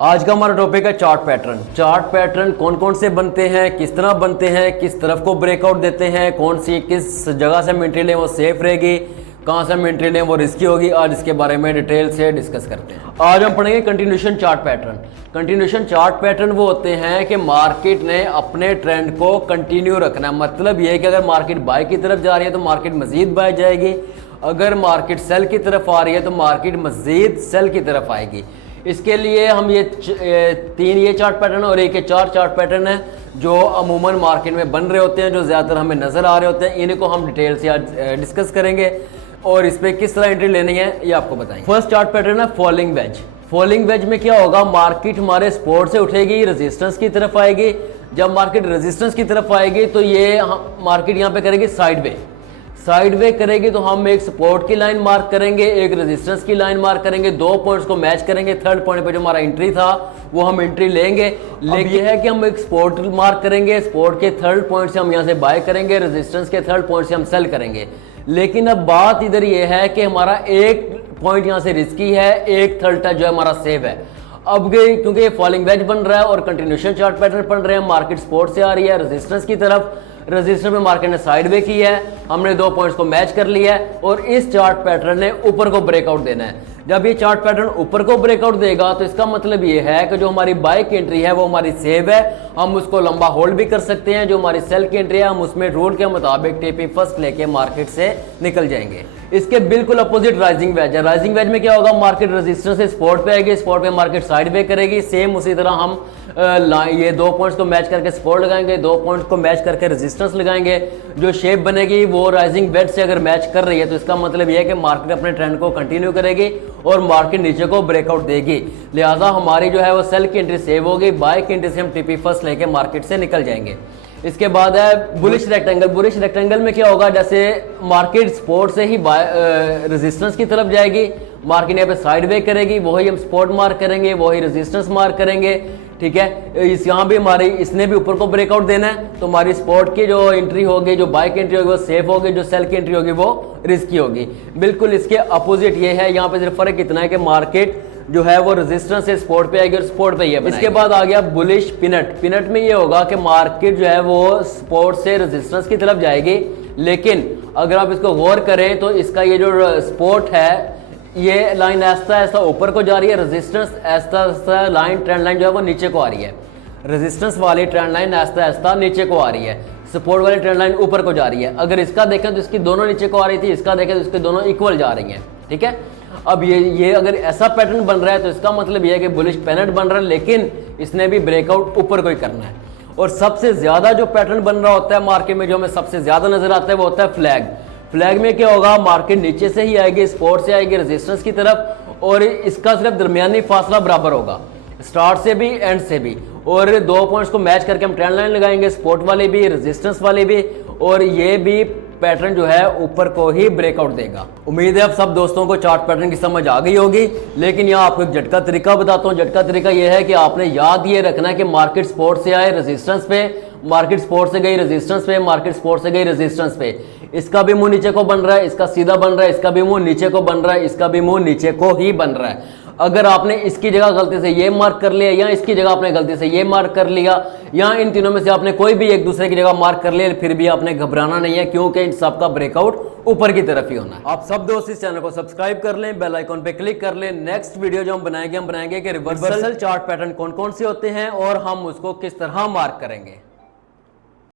आज का हमारा टॉपिक है चार्ट पैटर्न। चार्ट पैटर्न कौन कौन से बनते हैं, किस तरह बनते हैं, किस तरफ को ब्रेकआउट देते हैं, कौन सी किस जगह से हम एंट्री लें वो सेफ रहेगी, कहाँ से हम एंट्री लें वो रिस्की होगी। आज इसके बारे में डिटेल से डिस्कस करते हैं। आज हम पढ़ेंगे continuation chart pattern. Continuation chart pattern वो होते हैं कि मार्केट ने अपने ट्रेंड को कंटिन्यू रखना है। मतलब ये है कि अगर मार्केट बाय की तरफ जा रही है तो मार्केट मजीद बाय जाएगी, अगर मार्केट सेल की तरफ आ रही है तो मार्केट मजीद सेल की तरफ आएगी। इसके लिए हम ये तीन ये चार्ट पैटर्न और एक ये चार चार्ट पैटर्न है जो अमूमन मार्केट में बन रहे होते हैं, जो ज़्यादातर हमें नज़र आ रहे होते हैं। इनको हम डिटेल से आज डिस्कस करेंगे और इस पर किस तरह एंट्री लेनी है ये आपको बताएंगे। फर्स्ट चार्ट पैटर्न है फॉलिंग वेज। फॉलिंग वेज में क्या होगा, मार्केट हमारे सपोर्ट से उठेगी, रेजिस्टेंस की तरफ आएगी। जब मार्केट रेजिस्टेंस की तरफ आएगी तो ये मार्केट यहाँ पे करेगी साइड वे करेगी तो हम एक सपोर्ट की लाइन मार्क करेंगे, एक रेजिस्टेंस की लाइन मार्क करेंगे, दो पॉइंट्स को मैच करेंगे। थर्ड पॉइंट पे जो हमारा एंट्री था वो हम एंट्री लेंगे। लेकिन ये है कि हम एक सपोर्ट मार्क करेंगे, सपोर्ट के थर्ड पॉइंट से हम यहाँ से बाय करेंगे, रेजिस्टेंस के थर्ड पॉइंट से हम सेल करेंगे। लेकिन अब बात इधर ये है कि हमारा एक पॉइंट यहाँ से रिस्की है, एक थर्ड टच जो है हमारा सेफ है। अब क्योंकि ये फॉलिंग वेज बन रहा है और कंटिन्यूशन चार्ट पैटर्न बन रहे हैं, मार्केट सपोर्ट से आ रही है रेजिस्टेंस की तरफ, रेजिस्टेंस में मार्केट ने साइड वे की है, हमने दो पॉइंट्स को मैच कर लिया है और इस चार्ट पैटर्न ने ऊपर को ब्रेकआउट देना है। जब ये चार्ट पैटर्न ऊपर को ब्रेकआउट देगा तो इसका मतलब ये है कि जो हमारी बाय की एंट्री है वो हमारी सेव है, हम उसको लंबा होल्ड भी कर सकते हैं। जो हमारी सेल की एंट्री है हम उसमें रूल के मुताबिक टीपी फर्स्ट लेके मार्केट से निकल जाएंगे। इसके बिल्कुल अपोजिट राइजिंग वेज है। राइजिंग वेज में क्या होगा, मार्केट रेजिस्टेंस से सपोर्ट पे आएगी, सपोर्ट पे मार्केट साइड वे करेगी। सेम उसी तरह हम ये दो पॉइंट्स को मैच करके सपोर्ट लगाएंगे, दो पॉइंट्स को मैच करके रेजिस्टेंस लगाएंगे। जो शेप बनेगी वो राइजिंग वेज से अगर मैच कर रही है तो इसका मतलब यह है कि मार्केट अपने ट्रेंड को कंटिन्यू करेगी और मार्केट नीचे को ब्रेकआउट देगी। लिहाजा हमारी जो है वो सेल की एंट्री सेव होगी, बाय की एंट्री से हम टीपी फर्स्ट लेके मार्केट से निकल जाएंगे। इसके बाद है बुलिश रेक्टेंगल। बुलिश रेक्टेंगल में क्या होगा, जैसे मार्केट सपोर्ट से ही रेजिस्टेंस की तरफ जाएगी, मार्केट यहाँ पे साइड वे करेगी, वही हम सपोर्ट मार्क करेंगे, वही रेजिस्टेंस मार्क करेंगे। ठीक है, इस यहाँ भी हमारी इसने भी ऊपर को ब्रेकआउट देना है तो हमारी सपोर्ट की जो एंट्री होगी, जो बाय की एंट्री होगी वो सेफ होगी, जो सेल की एंट्री होगी वो रिस्की होगी। बिल्कुल इसके अपोजिट ये है। यहाँ पे सिर्फ फर्क इतना है कि मार्केट जो है वो रेजिस्टेंस से सपोर्ट पे आएगी और सपोर्ट पे ही है। इसके बाद आ गया बुलिश पिनट। पिनट में ये होगा कि मार्केट जो है वो सपोर्ट से रेजिस्टेंस की तरफ जाएगी, लेकिन अगर आप इसको गौर करें तो इसका ये जो सपोर्ट है ये लाइन ऐसा ऐसा ऊपर को जा रही है, रेजिस्टेंस ऐसा ऐसा लाइन ट्रेंड लाइन जो है वो नीचे को आ रही है। रेजिस्टेंस वाली ट्रेंड लाइन ऐसा ऐसा नीचे को आ रही है, सपोर्ट वाली ट्रेंड लाइन ऊपर को जा रही है। अगर इसका देखें तो इसकी दोनों नीचे को आ रही थी, इसका देखें तो इसके दोनों इक्वल जा रही हैं। ठीक है, अब ये अगर ऐसा पैटर्न बन रहा है तो इसका मतलब ये है कि बुलिश पैटर्न बन रहा है, लेकिन इसने भी ब्रेकआउट ऊपर को ही करना है। और सबसे ज्यादा जो पैटर्न बन रहा होता है मार्केट में, जो हमें सबसे ज्यादा नजर आता है वो होता है फ्लैग। फ्लैग में क्या होगा, मार्केट नीचे से ही आएगी, सपोर्ट से आएगी रेजिस्टेंस की तरफ और इसका सिर्फ दरमियानी फासला बराबर होगा, स्टार्ट से भी एंड से भी। और दो पॉइंट्स को मैच करके हम ट्रेंड लाइन लगाएंगे, सपोर्ट वाली भी रेजिस्टेंस वाली भी, और ये भी पैटर्न जो है ऊपर को ही ब्रेकआउट देगा। उम्मीद है अब सब दोस्तों को चार्ट पैटर्न की समझ आ गई होगी। लेकिन यहाँ आपको एक झटका तरीका बताता हूँ। झटका तरीका ये है कि आपने याद ये रखना है कि मार्केट सपोर्ट से आए रेजिस्टेंस पे, मार्केट सपोर्ट से गई रेजिस्टेंस पे, मार्केट सपोर्ट से गई रेजिस्टेंस पे। इसका भी मुंह नीचे को बन रहा है, इसका सीधा बन रहा है, इसका भी मुंह नीचे को बन रहा है, इसका भी मुंह नीचे को ही बन रहा है। अगर आपने इसकी जगह गलती से ये मार्क कर लिया या इसकी जगह आपने गलती से ये मार्क कर लिया या इन तीनों में से आपने कोई भी एक दूसरे की जगह मार्क कर लिया, फिर भी आपने घबराना नहीं है, क्योंकि इन सब का ब्रेकआउट ऊपर की तरफ ही होना है। आप सब दोस्त इस चैनल को सब्सक्राइब कर लें, बेल आइकॉन पे क्लिक कर लें। नेक्स्ट वीडियो जो हम बनाएंगे कि रिवर्सल चार्ट पैटर्न कौन कौन से होते हैं और हम उसको किस तरह मार्क करेंगे।